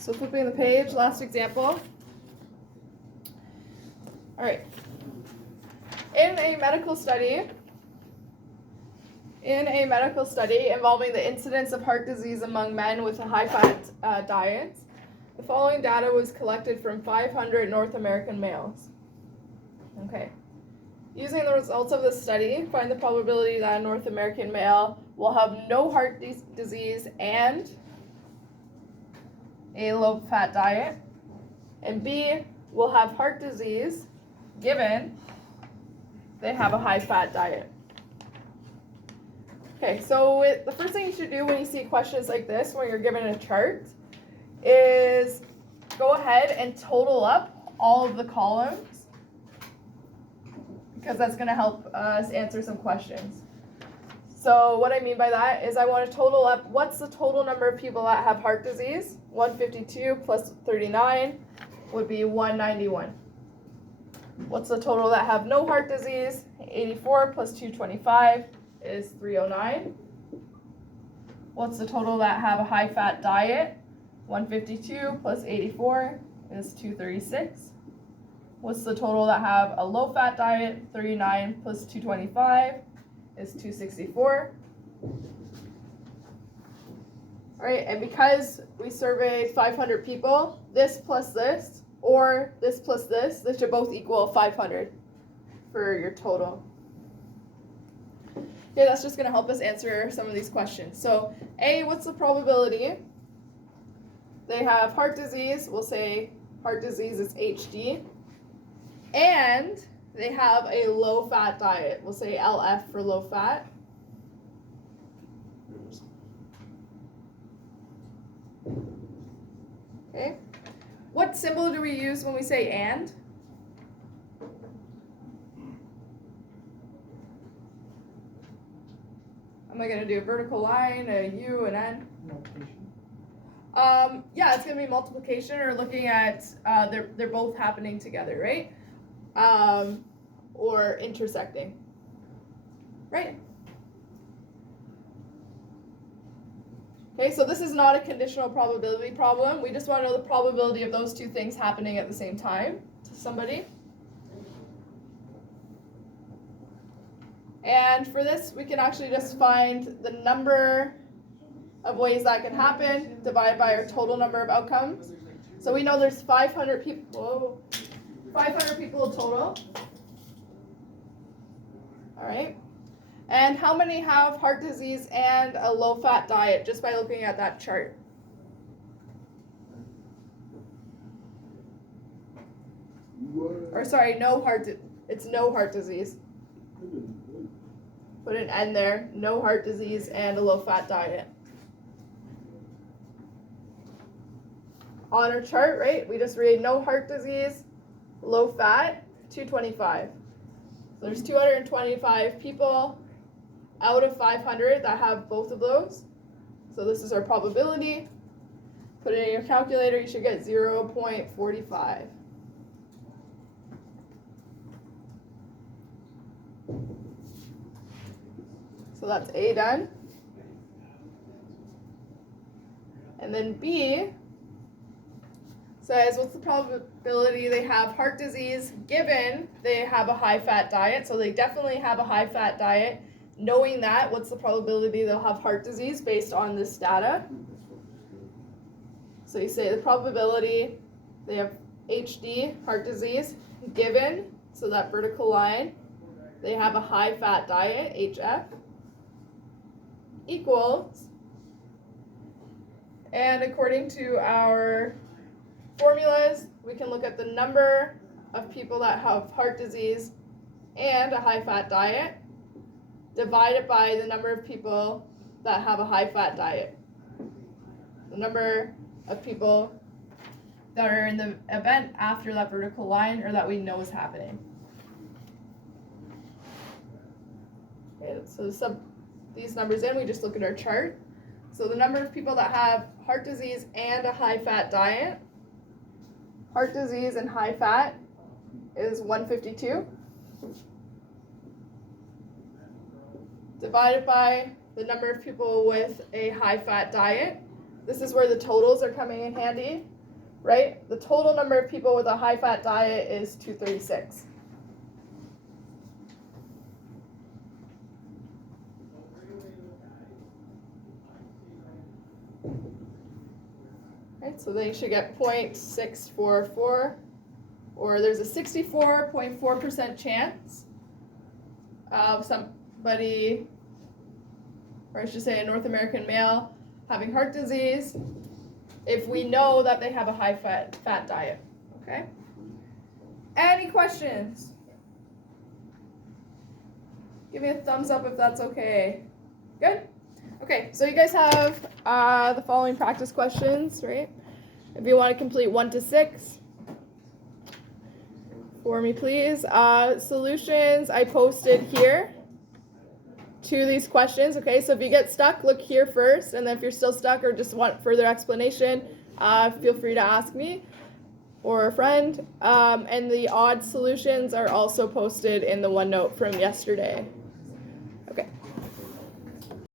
So flipping the page, last example. All right. In a medical study involving the incidence of heart disease among men with a high-fat diet, the following data was collected from 500 North American males. Okay. Using the results of this study, find the probability that a North American male will have no heart disease and a low-fat diet, and B, will have heart disease given they have a high-fat diet. Okay, so the first thing you should do when you see questions like this, when you're given a chart, is go ahead and total up all of the columns, because that's going to help us answer some questions. So what I mean by that is I want to total up what's the total number of people that have heart disease. 152 plus 39 would be 191. What's the total that have no heart disease? 84 plus 225 is 309. What's the total that have a high-fat diet? 152 plus 84 is 236. What's the total that have a low-fat diet? 39 plus 225 is 264. All right, and because we surveyed 500 people, this plus this, or this plus this should both equal 500 for your total. Okay, that's just going to help us answer some of these questions. So, A, what's the probability? They have heart disease. We'll say heart disease is HD. And they have a low-fat diet. We'll say LF for low-fat. Okay. What symbol do we use when we say and? Am I going to do a vertical line, a U, an N? Multiplication. Yeah, it's going to be multiplication, or looking at they're both happening together, right? Or intersecting, right? Okay, so this is not a conditional probability problem. We just want to know the probability of those two things happening at the same time to somebody. And for this, we can actually just find the number of ways that can happen divided by our total number of outcomes. So we know there's 500 people. 500 people total. All right. And how many have heart disease and a low-fat diet, just by looking at that chart? Or sorry, it's no heart disease. Put an N there, no heart disease and a low-fat diet. On our chart, right, we just read no heart disease, low fat, 225. So there's 225 people out of 500 that have both of those. So this is our probability. Put it in your calculator, you should get 0.45. So that's A done. And then B says, what's the probability they have heart disease given they have a high-fat diet? So they definitely have a high-fat diet. Knowing that, what's the probability they'll have heart disease based on this data? So you say the probability they have HD, heart disease, given, so that vertical line, they have a high-fat diet, HF, equals, and according to our formulas, we can look at the number of people that have heart disease and a high-fat diet divided by the number of people that have a high-fat diet. The number of people that are in the event after that vertical line, or that we know is happening. Okay, so sub these numbers in, we just look at our chart. So the number of people that have heart disease and a high-fat diet, heart disease and high fat is 152. Divided by the number of people with a high-fat diet, this is where the totals are coming in handy, right? The total number of people with a high-fat diet is 236. Right, so they should get 0.644, or there's a 64.4% chance of somebody, or I should say a North American male, having heart disease if we know that they have a high fat diet. Okay? Any questions? Give me a thumbs up if that's okay. Good? Okay, so you guys have the following practice questions, right? If you want to complete 1 to 6 for me, please. Solutions I posted here to these questions. Okay, so if you get stuck, look here first, and then if you're still stuck or just want further explanation, feel free to ask me or a friend. And the odd solutions are also posted in the OneNote from yesterday. Okay.